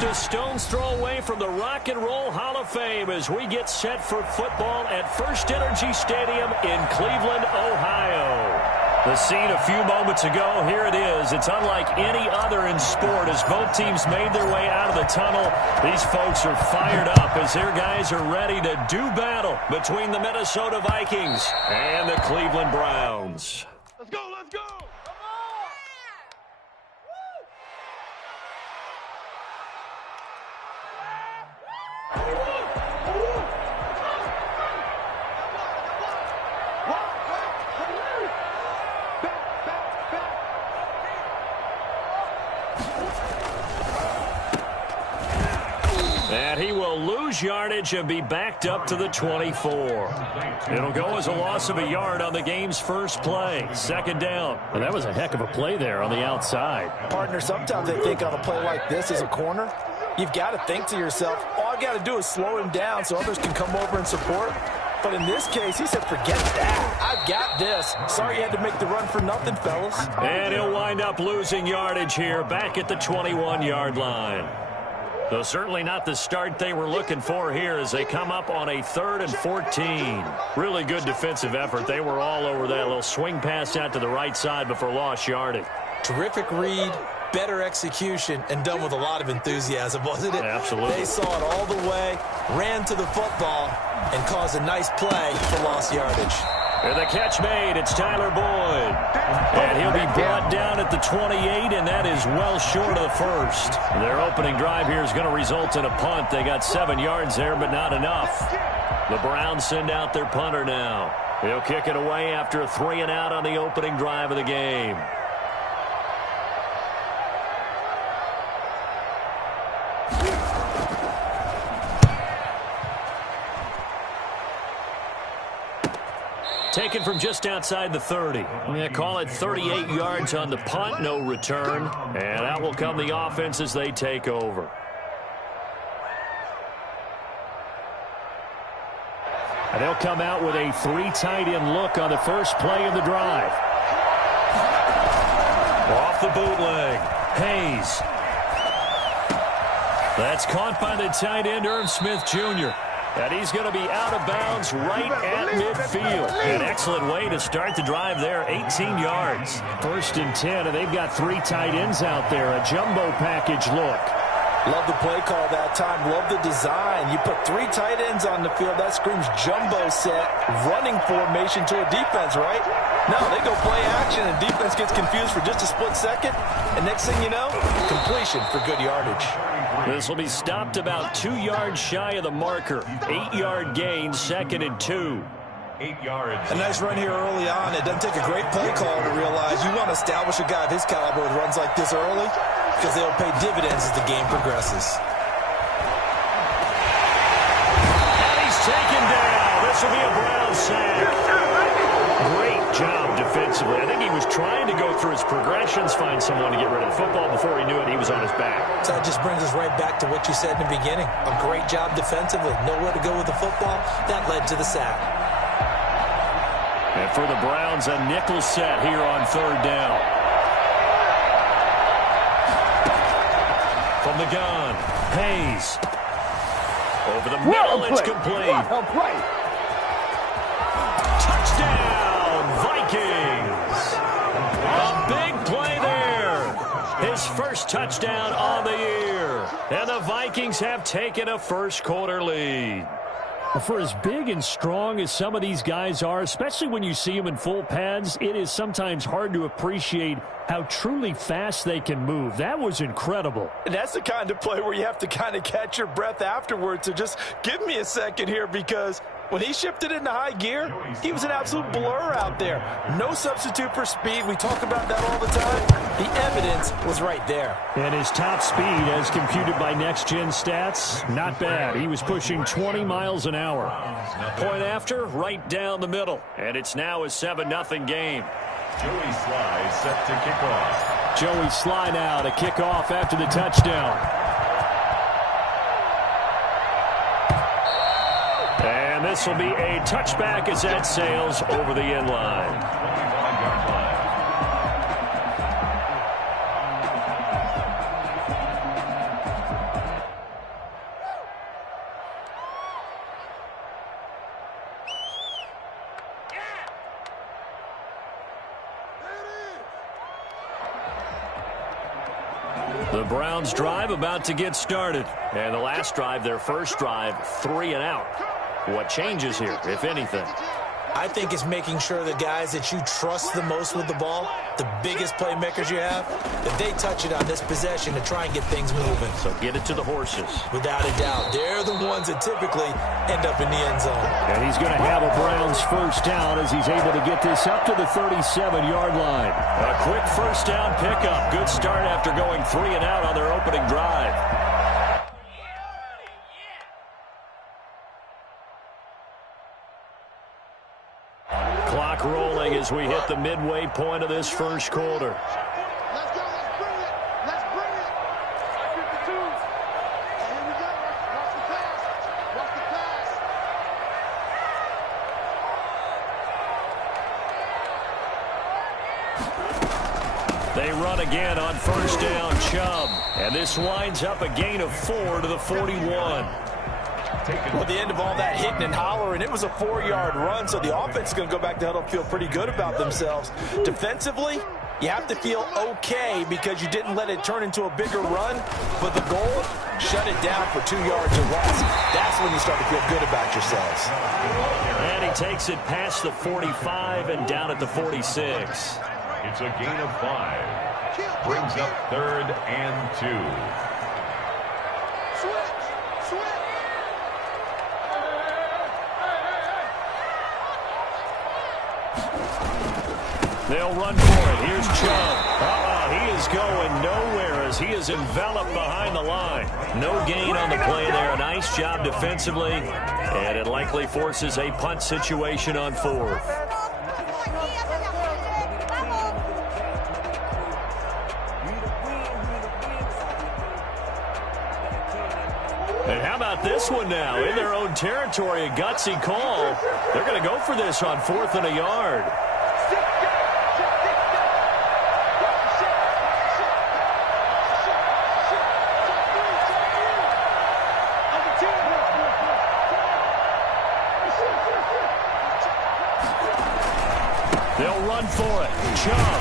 Just a stone's throw away from the Rock and Roll Hall of Fame as we get set for football at First Energy Stadium in Cleveland, Ohio. The scene a few moments ago, here it is. It's unlike any other in sport as both teams made their way out of the tunnel. These folks are fired up as their guys are ready to do battle between the Minnesota Vikings and the Cleveland Browns. Let's go, let's go! And he will lose yardage and be backed up to the 24. It'll go as a loss of a yard on the game's first play. Second down. And that was a heck of a play there on the outside. Partner, sometimes they think on a play like this as a corner, you've got to think to yourself, all I got to do is slow him down so others can come over and support. But in this case, he said, forget that. I've got this. Sorry you had to make the run for nothing, fellas. And he'll wind up losing yardage here back at the 21-yard line. Though certainly not the start they were looking for here as they come up on a 3rd and 14. Really good defensive effort. They were all over that little swing pass out to the right side before lost yardage. Terrific read, better execution, and done with a lot of enthusiasm, wasn't it? Absolutely. They saw it all the way, ran to the football, and caused a nice play for lost yardage. And the catch made, it's Tyler Boyd. And he'll be brought down at the 28, and that is well short of the first. Their opening drive here is going to result in a punt. They got 7 yards there, but not enough. The Browns send out their punter now. He'll kick it away after a 3-and-out on the opening drive of the game. Taken from just outside the 30. They call it 38 yards on the punt, no return. And out will come the offense as they take over. And they'll come out with a 3 tight end look on the first play of the drive. Off the bootleg. Hayes. That's caught by the tight end, Irv Smith Jr. And he's going to be out of bounds right at midfield. An excellent way to start the drive there, 18 yards. 1st and 10, and they've got 3 tight ends out there, a jumbo package look. Love the play call that time. Love the design. You put 3 tight ends on the field. That screams jumbo set, running formation to a defense, right? No, they go play action, and defense gets confused for just a split second. And next thing you know, completion for good yardage. This will be stopped about 2 yards shy of the marker. 8-yard gain, 2nd and 2. 8 yards. A nice run here early on. It doesn't take a great play call to realize you want to establish a guy of his caliber with runs like this early because they'll pay dividends as the game progresses. And he's taken down. This will be a Brown sack. Great job defensively. I think he was trying to go through his progressions, find someone to get rid of the football. Before he knew it, he was on his back. So that just brings us right back to what you said in the beginning. A great job defensively. Nowhere to go with the football. That led to the sack. And for the Browns, a nickel set here on 3rd down. From the gun, Hayes. Over the middle, it's complete. Touchdown, Vikings. A big play there. His first touchdown on the year. And the Vikings have taken a first-quarter lead. For as big and strong as some of these guys are, especially when you see them in full pads, it is sometimes hard to appreciate how truly fast they can move. That was incredible. And that's the kind of play where you have to kind of catch your breath afterwards. So just give me a second here, because when he shifted into high gear, he was an absolute blur out there. No substitute for speed. We talk about that all the time. The evidence was right there. And his top speed, as computed by Next Gen Stats, not bad. He was pushing 20 miles an hour. Point after, right down the middle. And it's now a 7-0 game. Joey Sly set to kick off. Joey Sly now to kick off after the touchdown. And this will be a touchback as that sails over the end line. 25-yard line. The Browns drive about to get started. And the last drive, their first drive, 3 and out. What changes here, if anything? I think it's making sure the guys that you trust the most with the ball, the biggest playmakers you have, that they touch it on this possession to try and get things moving. So get it to the horses. Without a doubt. They're the ones that typically end up in the end zone. And he's going to have a Browns first down as he's able to get this up to the 37-yard line. A quick first down pickup. Good start after going 3 and out on their opening drive. Clock rolling as we hit the midway point of this first quarter. Let's go. Let's bring it. Let's bring it. 52. Here we go. Watch the pass. Watch the pass. They run again on first down, Chubb. And this winds up a gain of 4 to the 41. Well, the end of all that hitting and hollering, it was a 4-yard run, so the offense is going to go back to huddle and feel pretty good about themselves. Defensively, you have to feel okay because you didn't let it turn into a bigger run, but the goal, shut it down for 2 yards or less. That's when you start to feel good about yourselves. And he takes it past the 45 and down at the 46. It's a gain of 5. Brings up 3rd and 2. They'll run for it. Here's Chubb. He is going nowhere as he is enveloped behind the line. No gain on the play there. A nice job defensively. And it likely forces a punt situation on 4th. And how about this one now? In their own territory, a gutsy call. They're going to go for this on 4th and a yard. They'll run for it. Chubb.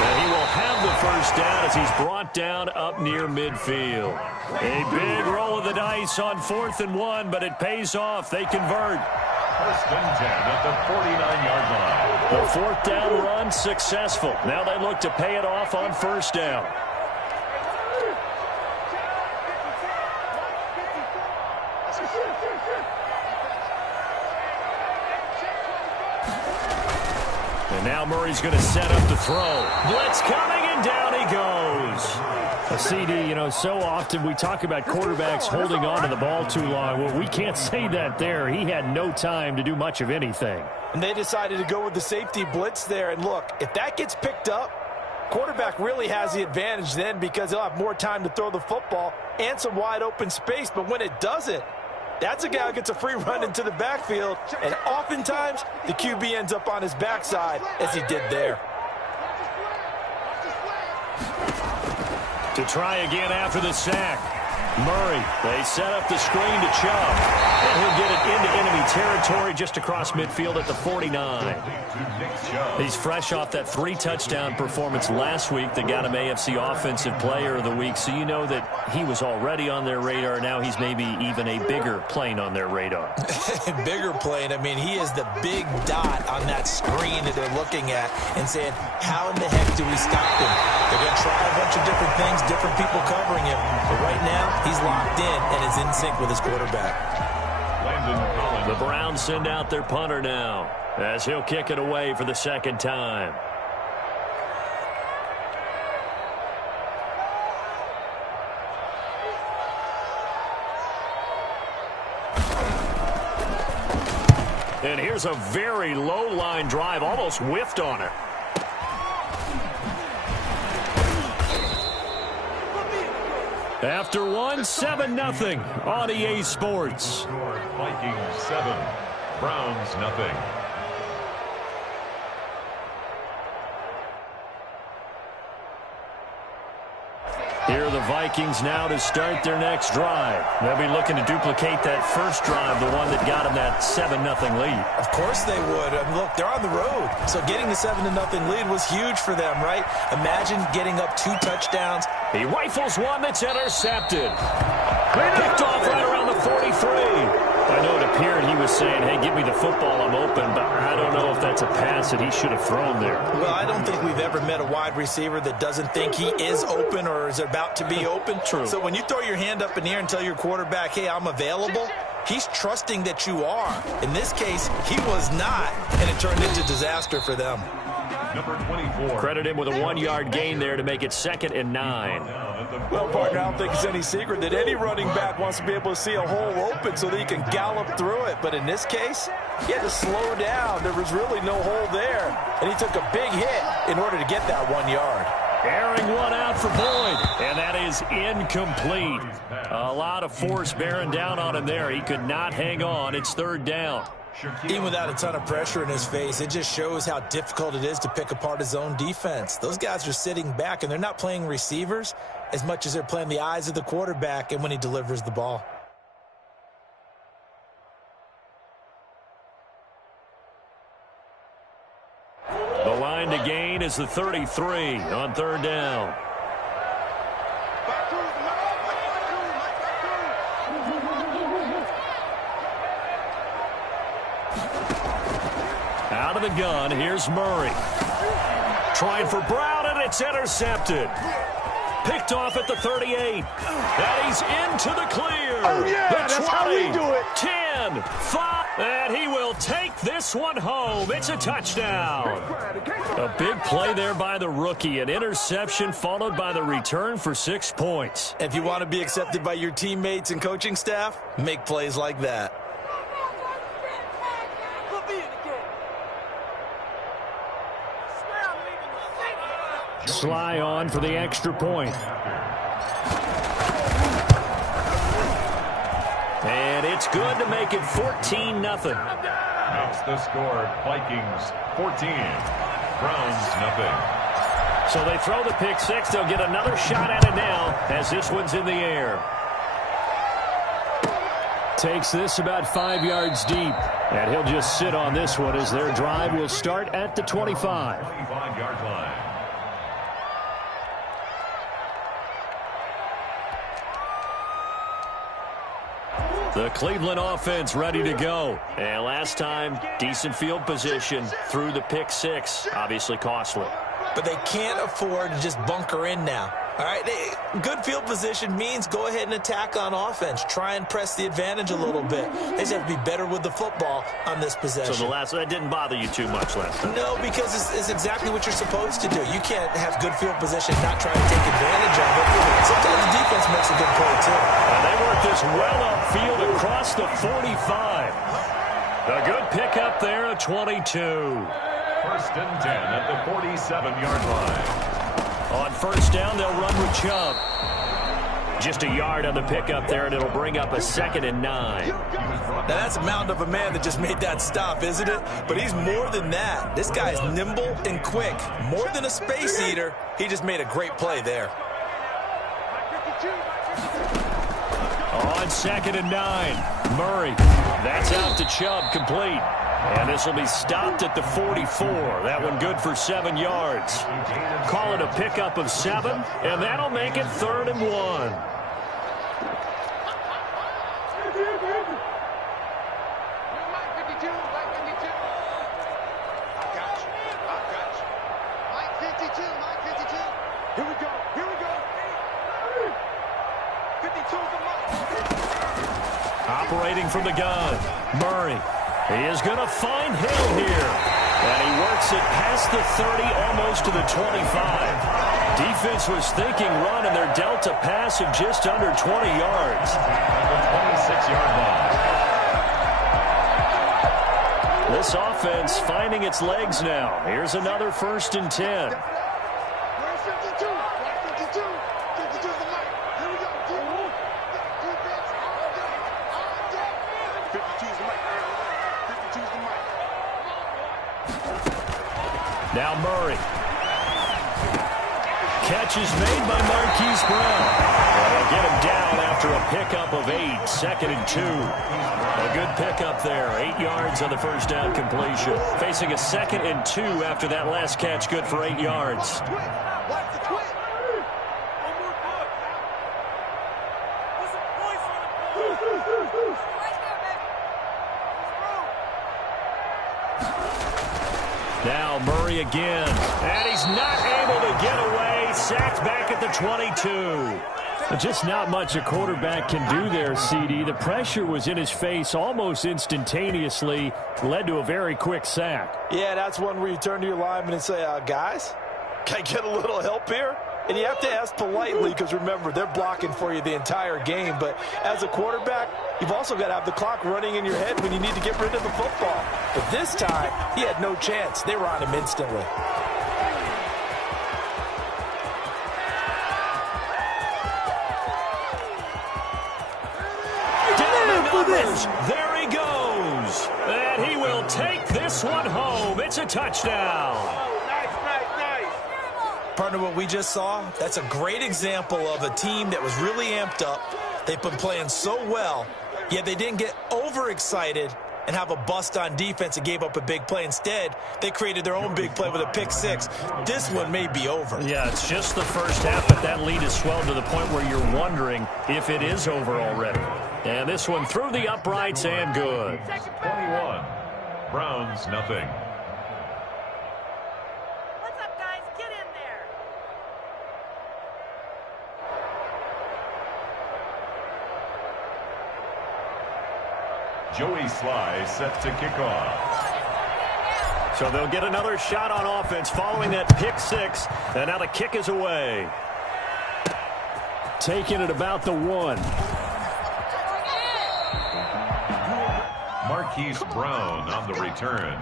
And he will have the first down as he's brought down up near midfield. A big roll of the dice on 4th and 1, but it pays off. They convert. 1st and 10 at the 49-yard line. The 4th down run successful. Now they look to pay it off on first down. And now Murray's going to set up the throw. Blitz coming, and down he goes. A CD, so often we talk about quarterbacks holding on to the ball too long. Well, we can't say that there. He had no time to do much of anything. And they decided to go with the safety blitz there. And look, if that gets picked up, quarterback really has the advantage then because he'll have more time to throw the football and some wide open space. But when it doesn't, that's a guy who gets a free run into the backfield, and oftentimes the QB ends up on his backside, as he did there. To try again after the sack. Murray, they set up the screen to Chubb. And he'll get it into enemy territory just across midfield at the 49. He's fresh off that 3-touchdown performance last week that got him AFC Offensive Player of the Week. So you know that he was already on their radar. Now he's maybe even a bigger plane on their radar. Bigger plane. I mean, he is the big dot on that screen that they're looking at and saying, how in the heck do we stop him? They're going to try a bunch of different things, different people covering him. But right now, he's locked in and is in sync with his quarterback. The Browns send out their punter now as he'll kick it away for the second time. And here's a very low line drive, almost whiffed on it. After one, 7-0 on EA Sports. Vikings 7, Browns 0. Here are the Vikings now to start their next drive. They'll be looking to duplicate that first drive, the one that got them that 7-0 lead. Of course they would. I mean, look, they're on the road. So getting the 7-0 lead was huge for them, right? Imagine getting up 2 touchdowns. He rifles one that's intercepted. Picked off right around the 43. I know it appeared he was saying, hey, give me the football, I'm open, but I don't know if that's a pass that he should have thrown there. Well, I don't think we've ever met a wide receiver that doesn't think he is open or is about to be open. True. So when you throw your hand up in the air and tell your quarterback, hey, I'm available, he's trusting that you are. In this case, he was not, and it turned into disaster for them. Number 24. Credit him with a 1-yard gain there to make it 2nd and 9. Well, partner, I don't think it's any secret that any running back wants to be able to see a hole open so that he can gallop through it. But in this case, he had to slow down. There was really no hole there. And he took a big hit in order to get that 1 yard. Airing one out for Boyd, and that is incomplete. A lot of force bearing down on him there. He could not hang on. It's 3rd down. Even without a ton of pressure in his face, it just shows how difficult it is to pick apart his own defense. Those guys are sitting back, and they're not playing receivers as much as they're playing the eyes of the quarterback and when he delivers the ball. The line to gain is the 33 on 3rd down. Out of the gun, here's Murray. Trying for Brown, and it's intercepted. Picked off at the 38. And he's into the clear. Oh, yeah, the 20, that's how we do it. 10, 5, and he will take this one home. It's a touchdown. A big play there by the rookie. An interception followed by the return for 6 points. If you want to be accepted by your teammates and coaching staff, make plays like that. Sly on for the extra point. And it's good to make it 14-0. Makes the score Vikings 14, Browns nothing. So they throw the pick 6. They'll get another shot at it now as this one's in the air. Takes this about 5 yards deep. And he'll just sit on this one as their drive will start at the 25. 25-yard line. The Cleveland offense ready to go. And last time, decent field position through the pick 6. Obviously costly. But they can't afford to just bunker in now. All right, good field position means go ahead and attack on offense. Try and press the advantage a little bit. They just have to be better with the football on this possession. So that didn't bother you too much last time? No, because it's exactly what you're supposed to do. You can't have good field position and not try to take advantage of it. Sometimes the defense makes a good play, too. And they work this well upfield across the 45. A good pickup there at 22. 1st and 10 at the 47-yard line. On 1st down, they'll run with Chubb. Just a yard on the pickup there, and it'll bring up a 2nd and 9. Now, that's a mountain of a man that just made that stop, isn't it? But he's more than that. This guy's nimble and quick. More than a space eater, he just made a great play there. On 2nd and 9, Murray. That's out to Chubb, complete. And this will be stopped at the 44. That one good for 7 yards. Call it a pickup of 7, and that'll make it 3rd and 1. Operating from the gun, Murray. He is going to find Hill here. And he works it past the 30, almost to the 25. Defense was thinking run, and they're dealt a pass of just under 20 yards. The 26-yard line. This offense finding its legs now. Here's another 1st and 10. Now Murray. Catch is made by Marquise Brown. of 8, 2nd and 2. A good pickup there, 8 yards on the first down completion. Facing a 2nd and 2 after that last catch, good for 8 yards. Now Murray again, and he's not able to get away. Sacked back at the 22. Just not much a quarterback can do there, CD. The pressure was in his face almost instantaneously, led to a very quick sack. Yeah, that's one where you turn to your lineman and say, guys, can I get a little help here? And you have to ask politely because, remember, they're blocking for you the entire game. But as a quarterback, you've also got to have the clock running in your head when you need to get rid of the football. But this time, he had no chance. They were on him instantly. There he goes. And he will take this one home. It's a touchdown. Partner, what we just saw, that's a great example of a team that was really amped up. They've been playing so well, yet they didn't get overexcited and have a bust on defense and gave up a big play. Instead, they created their own big play with a pick six. This one may be over. Yeah, it's just the first half, but that lead has swelled to the point where you're wondering if it is over already. And this one through the uprights and good. 21. Browns, nothing. What's up, guys? Get in there. Joey Sly set to kick off. So they'll get another shot on offense following that pick six. And now the kick is away. Taking it about the 1. Marquise Brown on the return.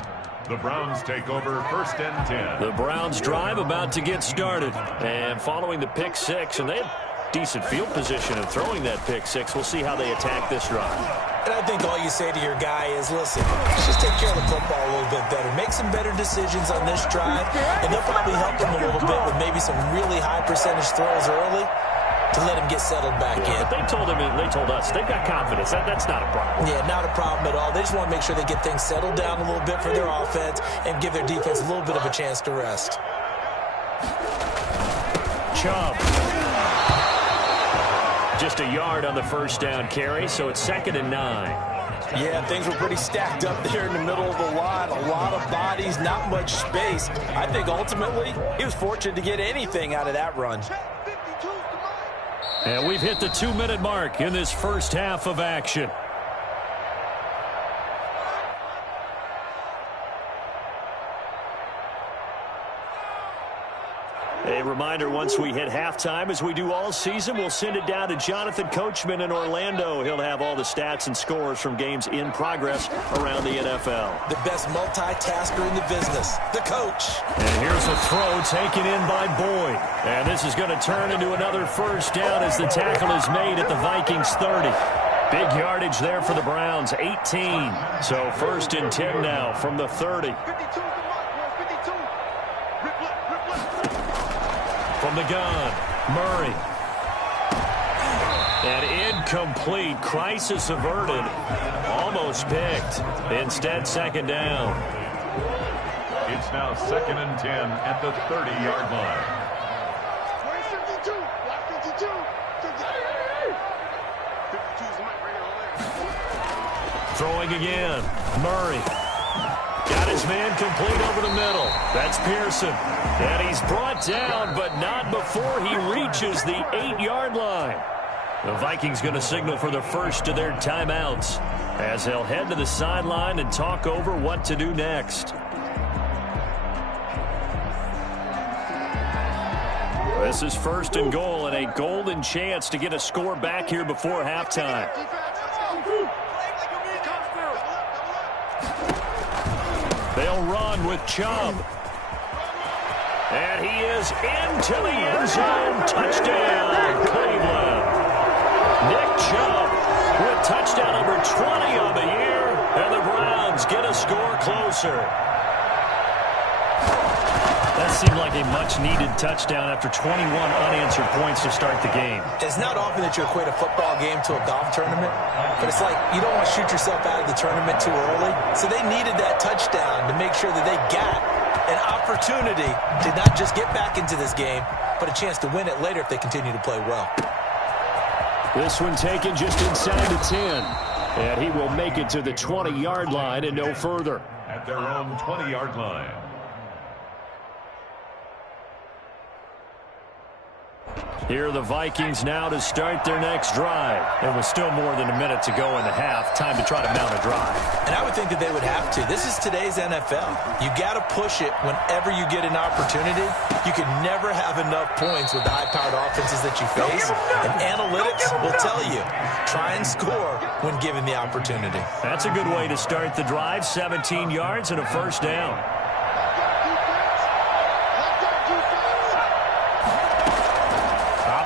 The Browns take over 1st and 10. The Browns drive about to get started. And following the pick six, and they have decent field position in throwing that pick six. We'll see how they attack this drive. And I think all you say to your guy is, listen, let's just take care of the football a little bit better. Make some better decisions on this drive, and they'll probably help him a little bit with maybe some really high percentage throws early to let him get settled back in. But they told us they've got confidence. That's not a problem. Yeah, not a problem at all. They just want to make sure they get things settled down a little bit for their offense and give their defense a little bit of a chance to rest. Chubb. Just a yard on the first down carry, so it's 2nd and 9. Yeah, things were pretty stacked up there in the middle of the line. A lot of bodies, not much space. I think ultimately he was fortunate to get anything out of that run. And we've hit the 2-minute mark in this first half of action. A reminder, once we hit halftime, as we do all season, we'll send it down to Jonathan Coachman in Orlando. He'll have all the stats and scores from games in progress around the NFL. The best multitasker in the business, the coach. And here's a throw taken in by Boyd. And this is going to turn into another first down as the tackle is made at the Vikings 30. Big yardage there for the Browns, 18. So 1st and 10 now from the 30. From the gun, Murray. And incomplete. Crisis averted. Almost picked. Instead, 2nd down. It's now 2nd and 10 at the 30-yard line. Throwing again, Murray. Got his man complete over the middle. That's Pearson. And he's brought down, but not before he reaches the 8-yard line. The Vikings going to signal for the first of their timeouts as they'll head to the sideline and talk over what to do next. This is 1st and goal and a golden chance to get a score back here before halftime. They'll run with Chubb. And he is into the end zone. Touchdown, Cleveland. Nick Chubb with touchdown number 20 on the year. And the Browns get a score closer. That seemed like a much-needed touchdown after 21 unanswered points to start the game. It's not often that you equate a football game to a golf tournament, but it's like you don't want to shoot yourself out of the tournament too early. So they needed that touchdown to make sure that they got an opportunity to not just get back into this game, but a chance to win it later if they continue to play well. This one taken just inside the 10. And he will make it to the 20-yard line and no further. At their own 20-yard line. Here are the Vikings now to start their next drive. It was still more than a minute to go in the half. Time to try to mount a drive. And I would think that they would have to. This is today's NFL. You got to push it whenever you get an opportunity. You can never have enough points with the high-powered offenses that you face. And analytics will tell you, try and score when given the opportunity. That's a good way to start the drive. 17 yards and a first down.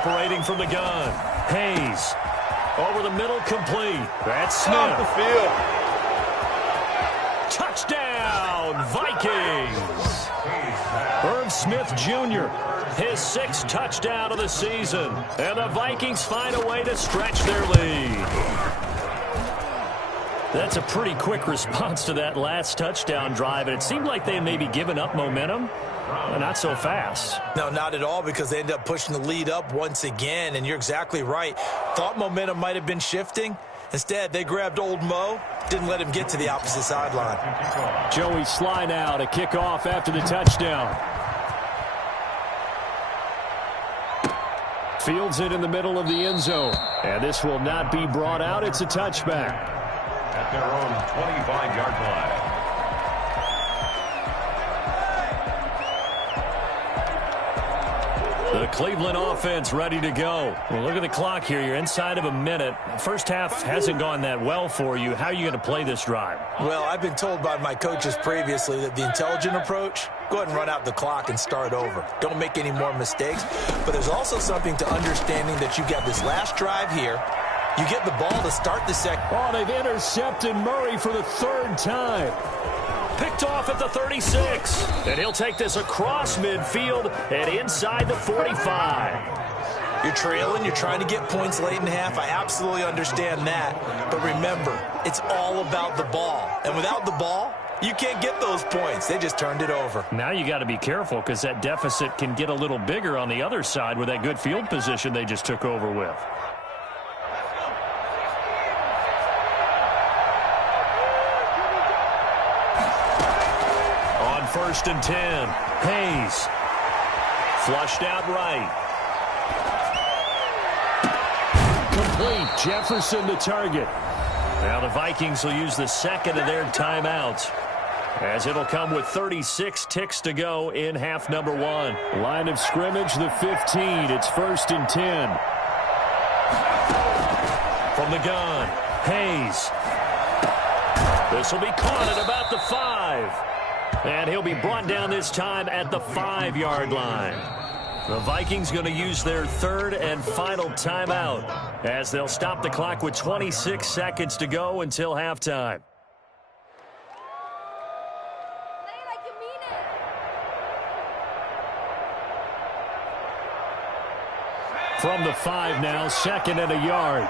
Operating from the gun. Hayes. Over the middle, complete. That's Smith. Off the field. Touchdown, Vikings. Irv Smith Jr., his 6th touchdown of the season. And the Vikings find a way to stretch their lead. That's a pretty quick response to that last touchdown drive, and it seemed like they had maybe given up momentum. Well, not so fast. No, not at all, because they ended up pushing the lead up once again, and you're exactly right. Thought momentum might have been shifting. Instead, they grabbed old Mo, didn't let him get to the opposite sideline. Joey Sly now to kick off after the touchdown. Fields it in the middle of the end zone. And this will not be brought out. It's a touchback. At their own 25-yard line. The Cleveland offense ready to go. Well, look at the clock here. You're inside of a minute. First half hasn't gone that well for you. How are you going to play this drive? Well, I've been told by my coaches previously that the intelligent approach, go ahead and run out the clock and start over. Don't make any more mistakes. But there's also something to understanding that you got this last drive here. You get the ball to start the second. Oh, they've intercepted Murray for the 3rd time. Picked off at the 36. And he'll take this across midfield and inside the 45. You're trailing. You're trying to get points late in the half. I absolutely understand that. But remember, it's all about the ball. And without the ball, you can't get those points. They just turned it over. Now you got to be careful because that deficit can get a little bigger on the other side with that good field position they just took over with. On 1st and 10, Hayes. Flushed out right. Complete. Jefferson to target. Now the Vikings will use the 2nd of their timeouts, as it'll come with 36 ticks to go in half number 1. Line of scrimmage, the 15. It's 1st and 10. From the gun, Hayes. This will be caught at about the 5. And he'll be brought down this time at the 5-yard line. The Vikings going to use their 3rd and final timeout, as they'll stop the clock with 26 seconds to go until halftime. From the 5 now, 2nd and a yard.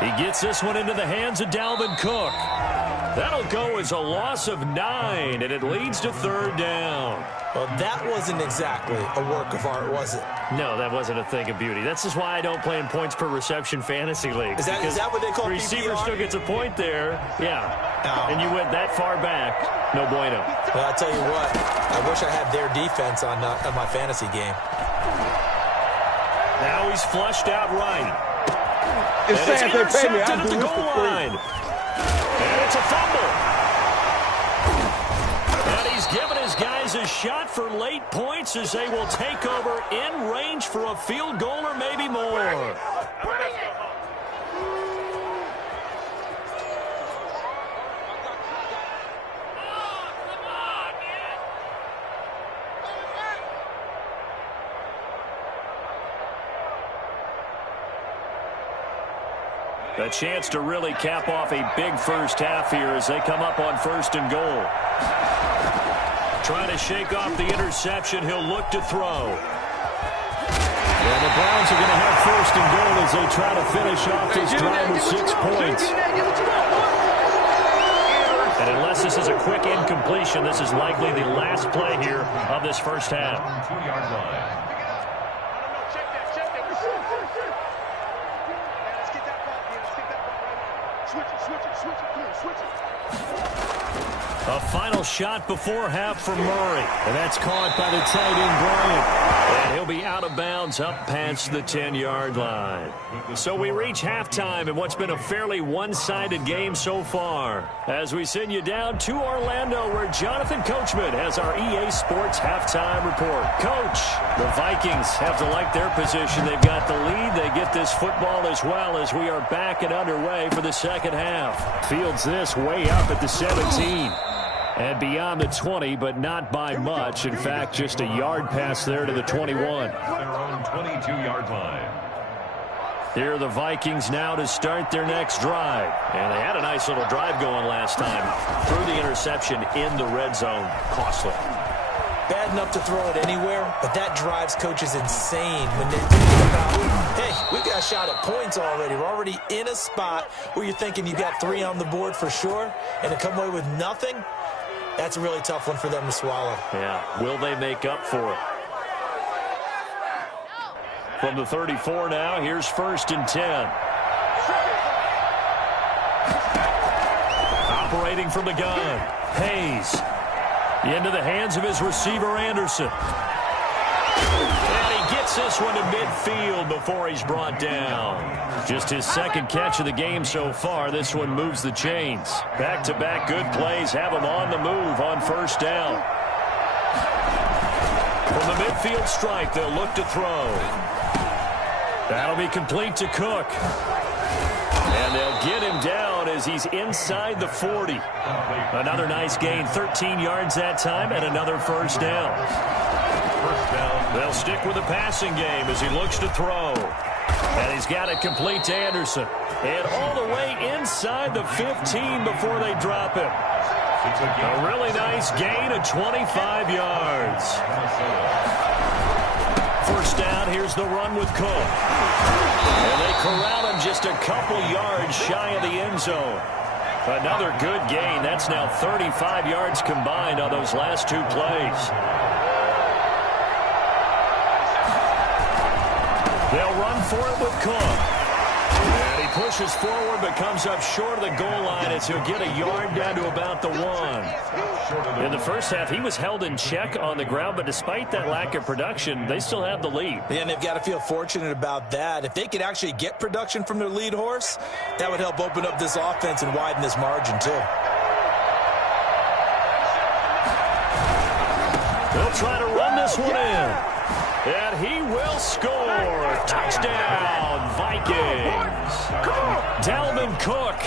He gets this one into the hands of Dalvin Cook. That'll go as a loss of 9, and it leads to 3rd down. Well, that wasn't exactly a work of art, was it? No, that wasn't a thing of beauty. That's just why I don't play in points per reception fantasy leagues. Is that what they call the receiver PPR? still gets a point there. Yeah. Oh. And you went that far back. No bueno. Well, I'll tell you what. I wish I had their defense on my fantasy game. Now he's flushed out right. It's And sad they pay me. intercepted I at do the this goal for free. line. And it's a fumble. And he's given his guys a shot for late points as they will take over in range for a field goal or maybe more. A chance to really cap off a big first half here as they come up on 1st and goal. Trying to shake off the interception. He'll look to throw. And the Browns are going to have 1st and goal as they try to finish off this drive with 6 points. And unless this is a quick incompletion, this is likely the last play here of this first half. 2-yard line. A final shot before half for Murray. And that's caught by the tight end, Bryant. And he'll be out of bounds up past the 10-yard line. So we reach halftime in what's been a fairly one-sided game so far. As we send you down to Orlando, where Jonathan Coachman has our EA Sports halftime report. Coach, the Vikings have to like their position. They've got the lead. They get this football as well as we are back and underway for the second half. Fields this way up at the 17. And beyond the 20, but not by much. In fact, just a yard pass there to the 21. Their own 22-yard line. Here are the Vikings now to start their next drive. And they had a nice little drive going last time. Threw the interception in the red zone. Costly. Bad enough to throw it anywhere, but that drives coaches insane when they're thinking about, hey, we've got a shot at points already. We're already in a spot where you're thinking you got 3 on the board for sure, and to come away with nothing, that's a really tough one for them to swallow. Yeah, will they make up for it? From the 34 now, here's 1st and 10. Operating from the gun, Hayes. Into the hands of his receiver, Anderson. And he gets this one to midfield before he's brought down. Just his 2nd catch of the game so far. This one moves the chains. Back-to-back good plays have him on the move on 1st down. From the midfield strike, they'll look to throw. That'll be complete to Cook. And they'll get him down as he's inside the 40. Another nice gain, 13 yards that time, and another 1st down. They'll stick with the passing game as he looks to throw. And he's got it complete to Anderson. And all the way inside the 15 before they drop him. A really nice gain of 25 yards. 1st down, here's the run with Cook. And they corral him just a couple yards shy of the end zone. Another good gain. That's now 35 yards combined on those last 2 plays. They'll run for it with Cook. And he pushes forward but comes up short of the goal line as he'll get a yard down to about the 1. In the first half, he was held in check on the ground, but despite that lack of production, they still have the lead. Yeah, and they've got to feel fortunate about that. If they could actually get production from their lead horse, that would help open up this offense and widen this margin, too. They'll try to run this one in. And he will score. Touchdown, Vikings. Dalvin Cook,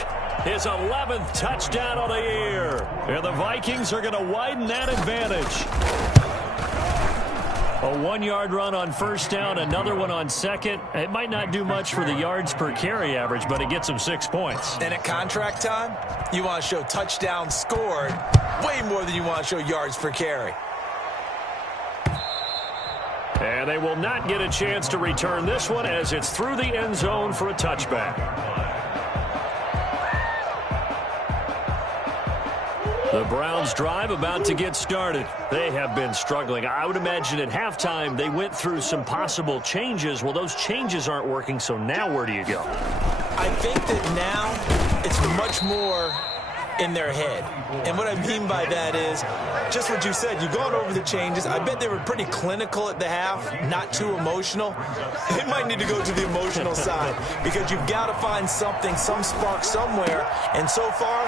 his 11th touchdown of the year. And the Vikings are going to widen that advantage. A 1-yard run on 1st down, another one on 2nd. It might not do much for the yards per carry average, but it gets them 6 points. And at contract time, you want to show touchdowns scored way more than you want to show yards per carry. And they will not get a chance to return this one as it's through the end zone for a touchback. The Browns drive about to get started. They have been struggling. I would imagine at halftime they went through some possible changes. Well, those changes aren't working, so now where do you go? I think that now it's much more in their head. And what I mean by that is just what you said. You've gone over the changes. I bet they were pretty clinical at the half, not too emotional. They might need to go to the emotional side because you've got to find something, some spark somewhere. And so far,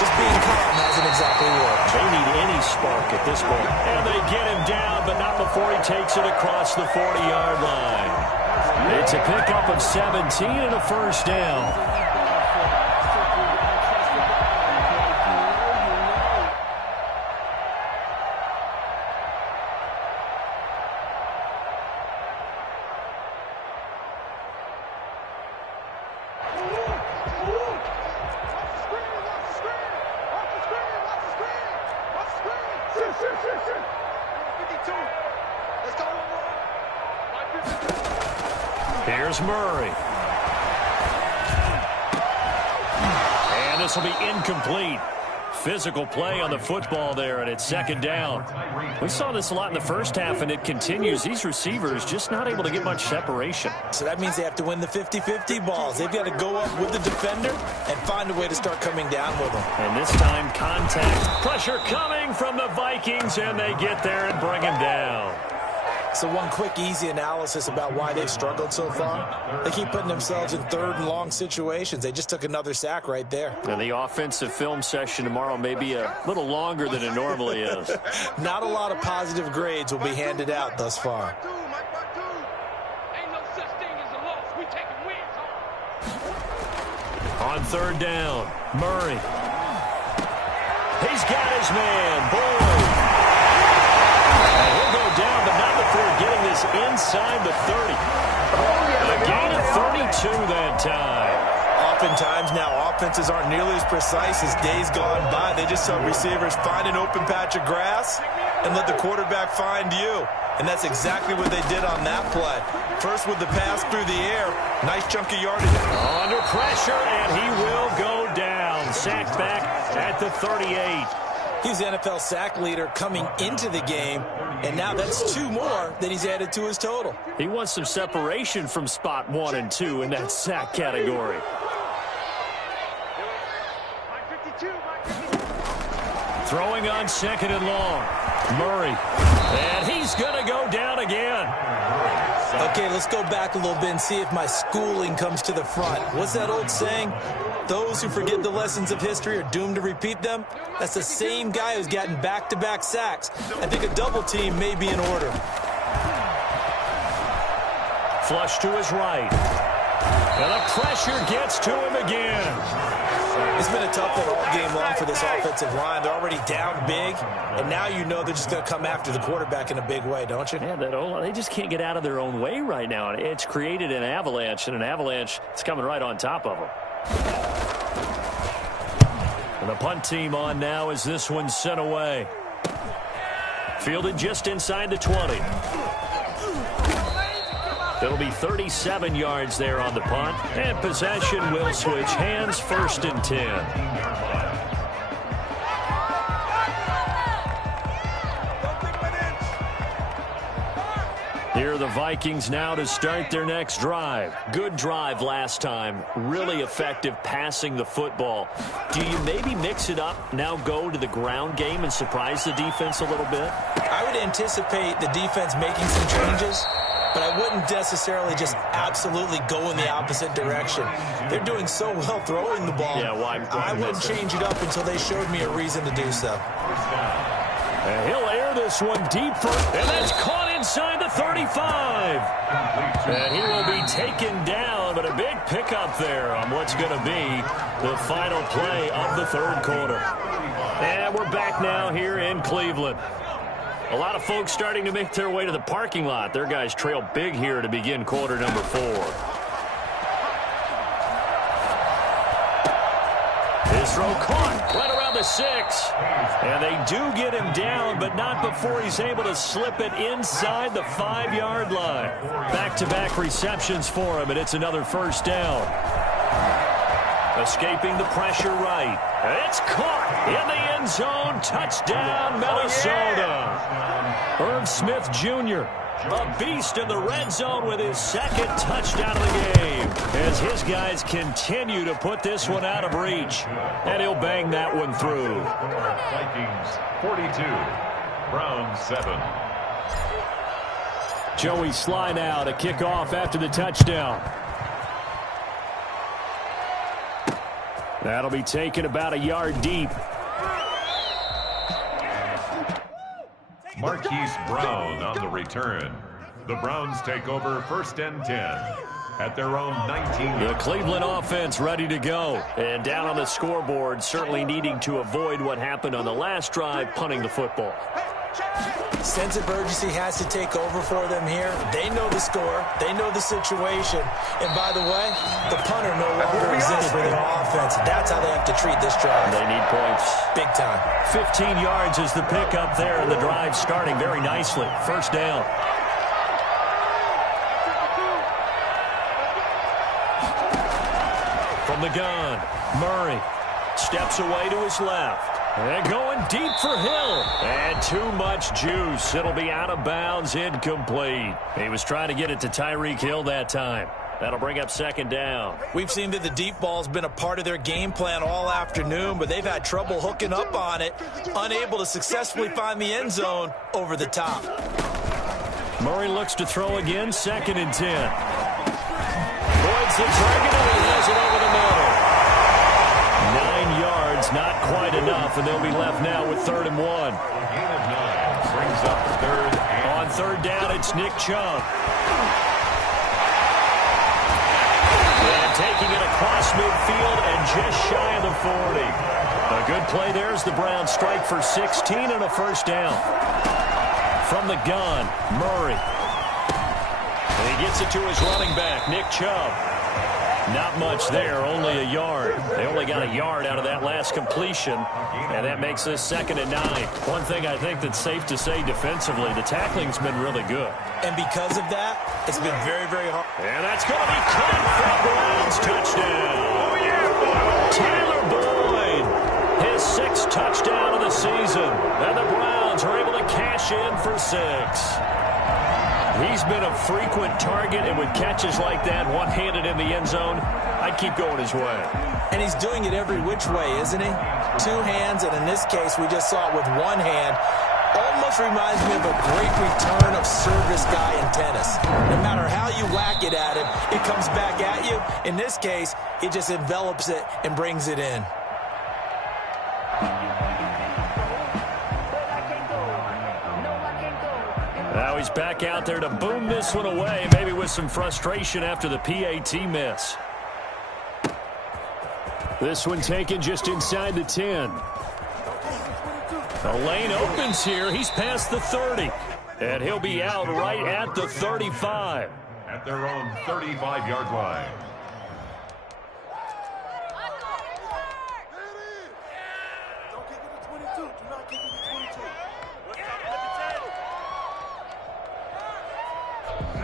just being calm hasn't exactly worked. They need any spark at this point. And they get him down, but not before he takes it across the 40-yard line. It's a pickup of 17 and a 1st down. Here's Murray. And this will be incomplete. Physical play on the football there, and it's second down. We saw this a lot in the first half, and it continues. These receivers just not able to get much separation. So that means they have to win the 50-50 balls. They've got to go up with the defender and find a way to start coming down with them. And this time, contact. Pressure coming from the Vikings, and they get there and bring him down. So one quick, easy analysis about why they've struggled so far. They keep putting themselves in third and long situations. They just took another sack right there. And the offensive film session tomorrow may be a little longer than it normally is. Not a lot of positive grades will be handed out thus far. On third down, Murray. He's got his man, Boyd. And he'll go down, but not before getting this inside the 30. A gain of 32 that time. Oftentimes now, offenses aren't nearly as precise as days gone by. They just saw receivers find an open patch of grass and let the quarterback find you. And that's exactly what they did on that play. First with the pass through the air. Nice chunk of yardage. Under pressure, and he will go down. Sacked back at the 38. He's the NFL sack leader coming into the game, and now that's 2 more that he's added to his total. He wants some separation from spot 1 and 2 in that sack category. Throwing on second and long. Murray. And he's going to go down again. Okay, let's go back a little bit and see if my schooling comes to the front. What's that old saying? Those who forget the lessons of history are doomed to repeat them. That's the same guy who's gotten back-to-back sacks. I think a double team may be in order. Flush to his right. And the pressure gets to him again. It's been a tough one all game long for this offensive line. They're already down big, and now you know they're just going to come after the quarterback in a big way, don't you? Yeah, they just can't get out of their own way right now. It's created an avalanche, and an avalanche is coming right on top of them. And the punt team on now as this one's sent away. Fielded just inside the 20. It'll be 37 yards there on the punt, and possession will switch hands, 1st and 10. Here are the Vikings now to start their next drive. Good drive last time. Really effective passing the football. Do you maybe mix it up, now go to the ground game and surprise the defense a little bit? I would anticipate the defense making some changes, but I wouldn't necessarily just absolutely go in the opposite direction. They're doing so well throwing the ball. Yeah, why I wouldn't change it up until they showed me a reason to do so. And he'll air this one deep for, and that's caught inside the 35. And he will be taken down, but a big pickup there on what's going to be the final play of the 3rd quarter. And we're back now here in Cleveland. A lot of folks starting to make their way to the parking lot. Their guys trail big here to begin quarter number 4. His throw caught right around the 6. And they do get him down, but not before he's able to slip it inside the 5-yard line. Back-to-back receptions for him, and it's another 1st down. Escaping the pressure right. It's caught in the end zone. Touchdown, Minnesota. Irv Smith Jr., a beast in the red zone with his 2nd touchdown of the game as his guys continue to put this one out of reach. And he'll bang that one through. Vikings 42, Browns 7. Joey Sly now to kick off after the touchdown. That'll be taken about a yard deep. Marquise Brown on the return. The Browns take over 1st and 10 at their own 19. The Cleveland offense ready to go. And down on the scoreboard, certainly needing to avoid what happened on the last drive, punting the football. Sense of urgency has to take over for them here. They know the score. They know the situation. And by the way, the punter no longer exists for their offense. That's how they have to treat this drive. They need points. Big time. 15 yards is the pickup there, and the drive starting very nicely. First down. From the gun, Murray steps away to his left. And going deep for Hill. And too much juice. It'll be out of bounds, incomplete. He was trying to get it to Tyreek Hill that time. That'll bring up second down. We've seen that the deep ball's been a part of their game plan all afternoon, but they've had trouble hooking up on it, unable to successfully find the end zone over the top. Murray looks to throw again, 2nd and 10. Boyd's the target, and he has it over the middle. 9 yards, not quite enough, and they'll be left now with 3rd and 1. Gain of 9 brings up 3rd and On 3rd down, it's Nick Chubb. And taking it across midfield and just shy of the 40. A good play there as the Browns strike for 16 and a first down. From the gun, Murray. And he gets it to his running back, Nick Chubb. Not much there, only a yard. They only got a yard out of that last completion, and that makes this 2nd and 9. One thing I think that's safe to say defensively, the tackling's been really good. And because of that, it's been very, very hard. And that's going to be caught for a Browns touchdown. Tyler Boyd, his 6th touchdown of the season, and the Browns are able to cash in for 6. He's been a frequent target, and with catches like that, one-handed in the end zone, I'd keep going his way. And he's doing it every which way, isn't he? 2 hands, and in this case, we just saw it with 1 hand. Almost reminds me of a great return of service guy in tennis. No matter how you whack it at him, it comes back at you. In this case, it just envelops it and brings it in. Now he's back out there to boom this one away, maybe with some frustration after the PAT miss. This one taken just inside the 10. The lane opens here. He's past the 30. And he'll be out right at the 35. at their own 35-yard line.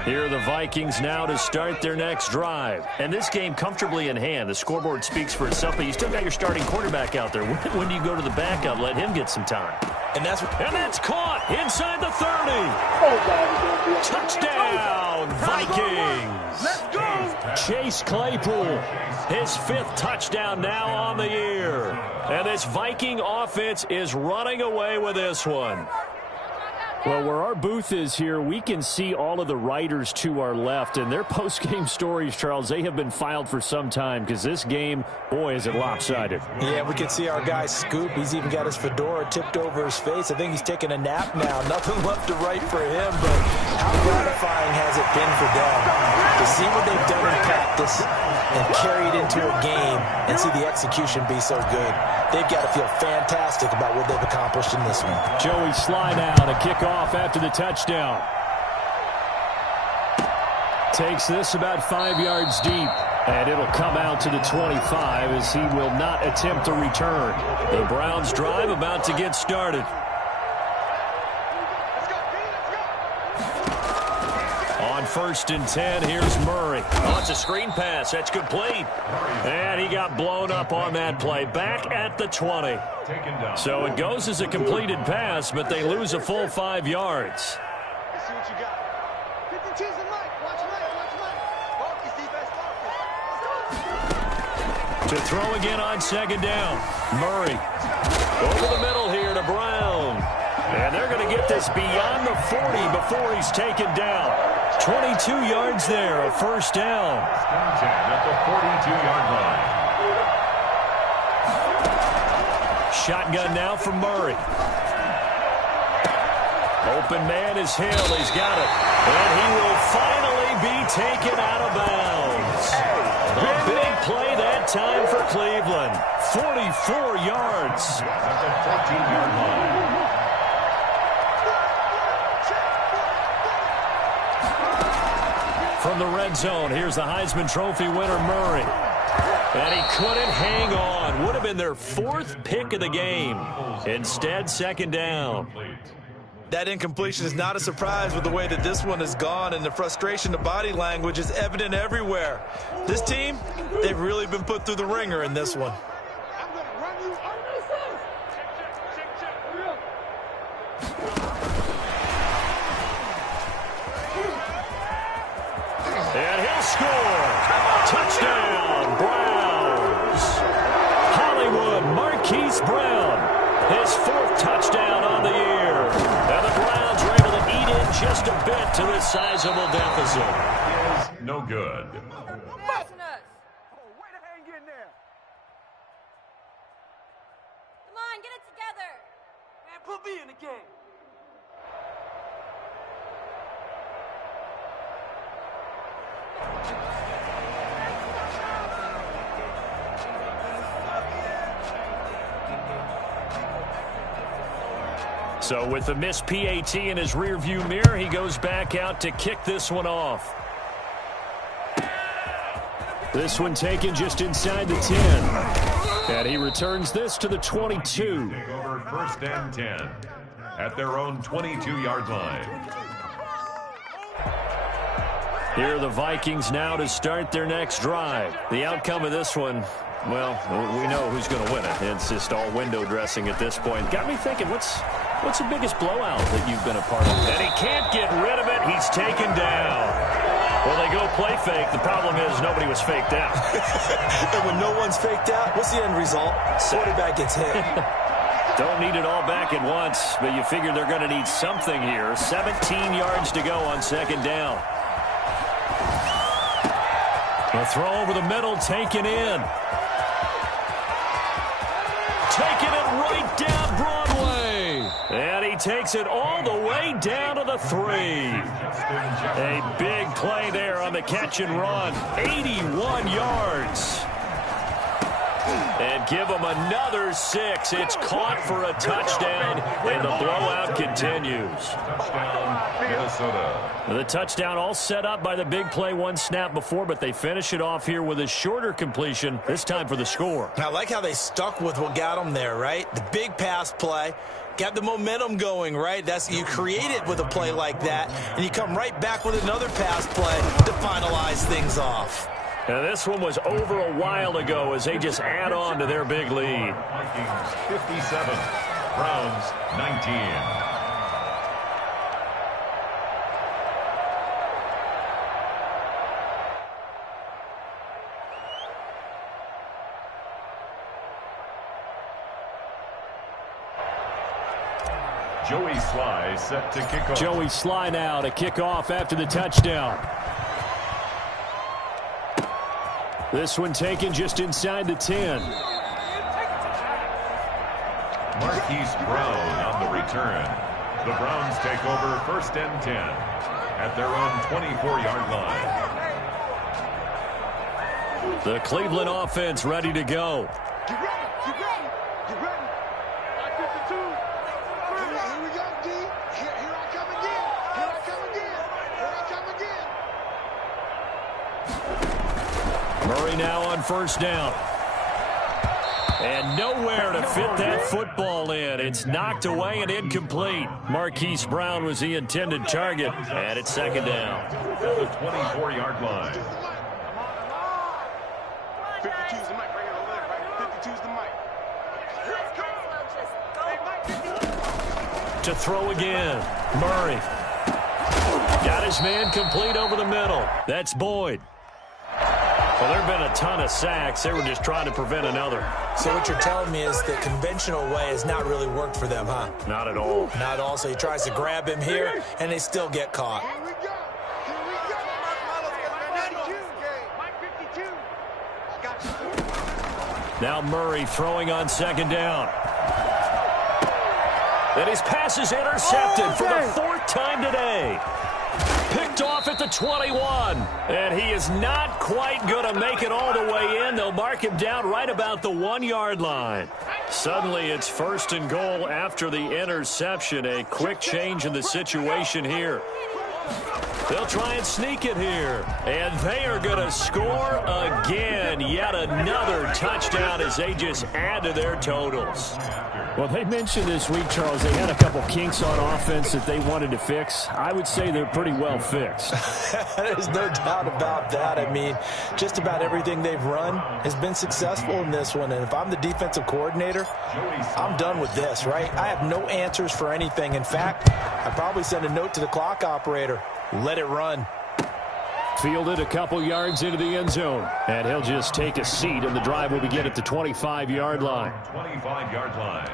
Here are the Vikings now to start their next drive. And this game comfortably in hand. The scoreboard speaks for itself, but you still got your starting quarterback out there. When do you go to the backup? Let him get some time. And that's caught inside the 30. Touchdown, Vikings. Let's go. Chase Claypool, his 5th touchdown now on the year. And this Viking offense is running away with this one. Well, where our booth is here, we can see all of the writers to our left, and their post-game stories, Charles, they have been filed for some time because this game, boy, is it lopsided. Yeah, we can see our guy Scoop. He's even got his fedora tipped over his face. I think he's taking a nap now. Nothing left to write for him, but how gratifying has it been for them to see what they've done in practice and carry it into a game and see the execution be so good. They've got to feel fantastic about what they've accomplished in this one. Joey Sly now to kick off after the touchdown. Takes this about 5 yards deep, and it'll come out to the 25 as he will not attempt a return. The Browns drive about to get started. On 1st and 10, here's Murray. Oh, it's a screen pass. That's complete. And he got blown up on that play. Back at the 20. So it goes as a completed pass, but they lose a full 5 yards. Let's see what you got. 50 cheese and Mike. Watch Mike. Focus, defense, focus. To throw again on 2nd down. Murray over the middle here to Brown. And they're going to get this beyond the 40 before he's taken down. 22 yards there, a first down. At the 42-yard line. Shotgun now from Murray. Open man is Hill. He's got it. And he will finally be taken out of bounds. A big play that time for Cleveland. 44 yards. At the 14-yard line. From the red zone, here's the Heisman Trophy winner, Murray. And he couldn't hang on. Would have been their 4th pick of the game. Instead, second down. That incompletion is not a surprise with the way that this one has gone, and the frustration, the body language is evident everywhere. This team, they've really been put through the ringer in this one. And he'll score. Touchdown, Browns. Hollywood Marquise Brown, his 4th touchdown on the year. And the Browns are able to eat in just a bit to this sizable deficit. Is no good. Passing us. Oh, way to hang in there. Come on, get it together. Man, put me in the game. So with the missed PAT in his rearview mirror, he goes back out to kick this one off. This one taken just inside the 10. And he returns this to the 22. Take over 1st and 10 at their own 22-yard line. Here are the Vikings now to start their next drive. The outcome of this one, well, we know who's going to win it. It's just all window dressing at this point. Got me thinking, what's the biggest blowout that you've been a part of? And he can't get rid of it. He's taken down. Well, they go play fake. The problem is nobody was faked out. And when no one's faked out, what's the end result? Quarterback gets hit. Don't need it all back at once, but you figure they're going to need something here. 17 yards to go on second down. A throw over the middle, taken in. Taking it right down Broadway. And he takes it all the way down to the 3. A big play there on the catch and run. 81 yards. And give him another 6. It's caught for a touchdown, and the blowout continues. Touchdown, Minnesota. The touchdown all set up by the big play one snap before, but they finish it off here with a shorter completion, this time for the score. I like how they stuck with what got them there, right? The big pass play. Got the momentum going, right? You create it with a play like that, and you come right back with another pass play to finalize things off. Now this one was over a while ago as they just add on to their big lead. Vikings 57, Browns 19. Joey Sly set to kick off. Joey Sly now to kick off after the touchdown. This one taken just inside the 10. Marquise Brown on the return. The Browns take over 1st and 10 at their own 24-yard line. The Cleveland offense ready to go. Get ready. Get ready. Get ready. 52. Here we go, D. Here I come again. Here I come again. Here I come again. Murray now on first down. And nowhere to fit that football in. It's knocked away and incomplete. Marquise Brown was the intended target. And it's second down. At the 24-yard line. 52's the mic. Bring it over there. Right? 52's the mic. To throw again. Murray. Got his man complete over the middle. That's Boyd. Well, there have been a ton of sacks. They were just trying to prevent another. So what you're telling me is the conventional way has not really worked for them, huh? Not at all. Not at all. So he tries to grab him here, and they still get caught. Here we go. Here we go. Mike 52. Got you. Now Murray throwing on second down. And his pass is intercepted for the 4th time today. Picked off at the 21. And he is not quite going to make it all the way in. They'll mark him down right about the 1-yard line. Suddenly it's 1st and goal after the interception. A quick change in the situation here. They'll try and sneak it here. And they are going to score again. Yet another touchdown as they just add to their totals. Well, they mentioned this week, Charles, they had a couple kinks on offense that they wanted to fix. I would say they're pretty well fixed. There's no doubt about that. I mean, just about everything they've run has been successful in this one. And if I'm the defensive coordinator, I'm done with this, right? I have no answers for anything. In fact, I'd probably send a note to the clock operator. Let it run. Fielded a couple yards into the end zone. And he'll just take a seat, and the drive will begin at the 25-yard line. 25-yard line.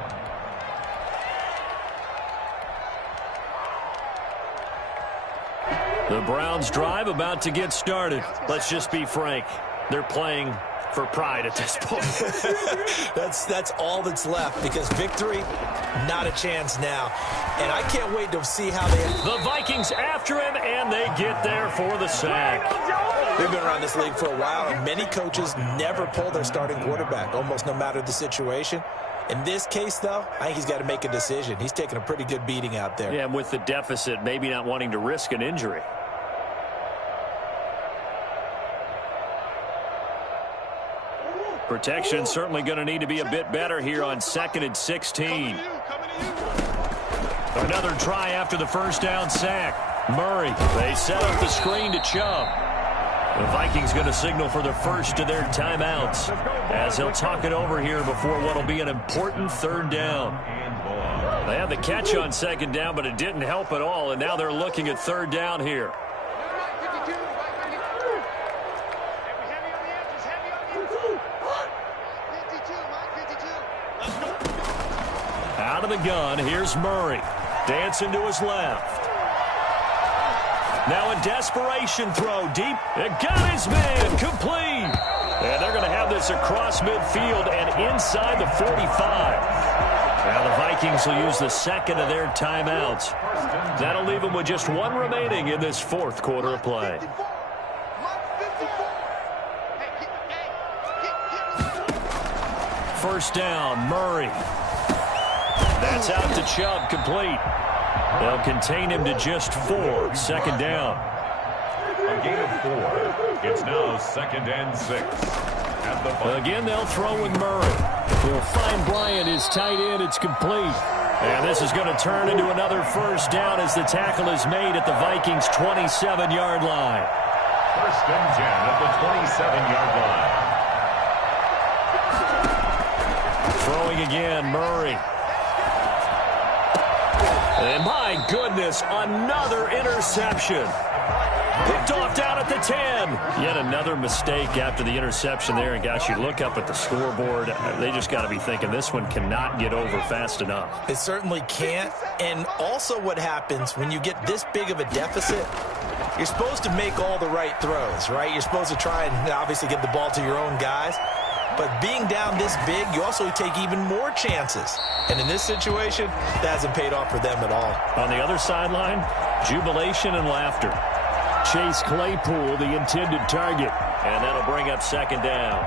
The Browns drive about to get started. Let's just be frank. They're playing for pride at this point. That's all that's left, because victory, not a chance now. And I can't wait to see how they... The Vikings after him, and they get there for the sack. We've been around this league for a while, and many coaches never pull their starting quarterback, almost no matter the situation. In this case, though, I think he's got to make a decision. He's taking a pretty good beating out there. Yeah, and with the deficit, maybe not wanting to risk an injury. Protection certainly going to need to be a bit better here on 2nd and 16. Another try after the first down sack. Murray, they set up the screen to Chubb. The Vikings going to signal for the first of their timeouts as he'll talk it over here before what will be an important 3rd down. They had the catch on 2nd down, but it didn't help at all, and now they're looking at 3rd down here. Out of the gun, here's Murray. Dancing to his left. Now a desperation throw deep. It got his man complete. And they're going to have this across midfield and inside the 45. Now the Vikings will use the second of their timeouts. That'll leave them with just one remaining in this 4th quarter of play. First down, Murray. That's out to Chubb, complete. They'll contain him to just 4. 2nd down. A gain of 4. It's now 2nd and 6. At the Again, they'll throw with Murray. He'll find Bryant, his tight end. It's complete. And this is going to turn into another first down as the tackle is made at the Vikings' 27-yard line. 1st and 10 at the 27-yard line. Throwing again, Murray. And my goodness, another interception. Picked off down at the 10. Yet another mistake after the interception there. And gosh, you look up at the scoreboard, they just got to be thinking this one cannot get over fast enough. It certainly can't. And also what happens when you get this big of a deficit, you're supposed to make all the right throws, right? You're supposed to try and obviously get the ball to your own guys. But being down this big, you also take even more chances. And in this situation, that hasn't paid off for them at all. On the other sideline, jubilation and laughter. Chase Claypool, the intended target. And that'll bring up 2nd down.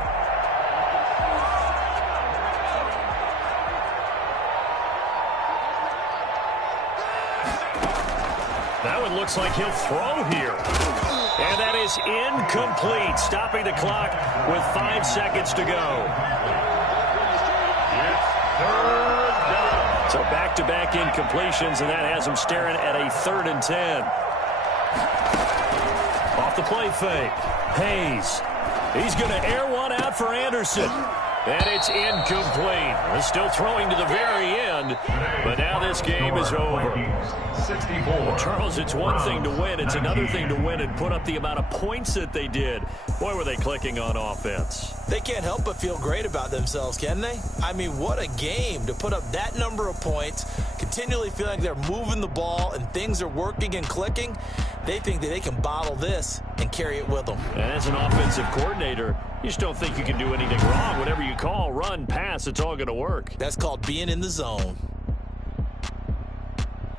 That one looks like he'll throw here. And that is incomplete, stopping the clock with 5 seconds to go. It's 3rd down. So back-to-back incompletions, and that has him staring at a 3rd and 10. Off the play fake. Hayes. He's going to air one out for Anderson. And it's incomplete. They're still throwing to the very end, but now this game is over. 64. Well, Charles, it's one thing to win. It's another thing to win and put up the amount of points that they did. Boy, were they clicking on offense. They can't help but feel great about themselves, can they? I mean, what a game to put up that number of points, continually feeling like they're moving the ball and things are working and clicking. They think that they can bottle this and carry it with them. And as an offensive coordinator, you just don't think you can do anything wrong. Whatever you call, run, pass, it's all going to work. That's called being in the zone.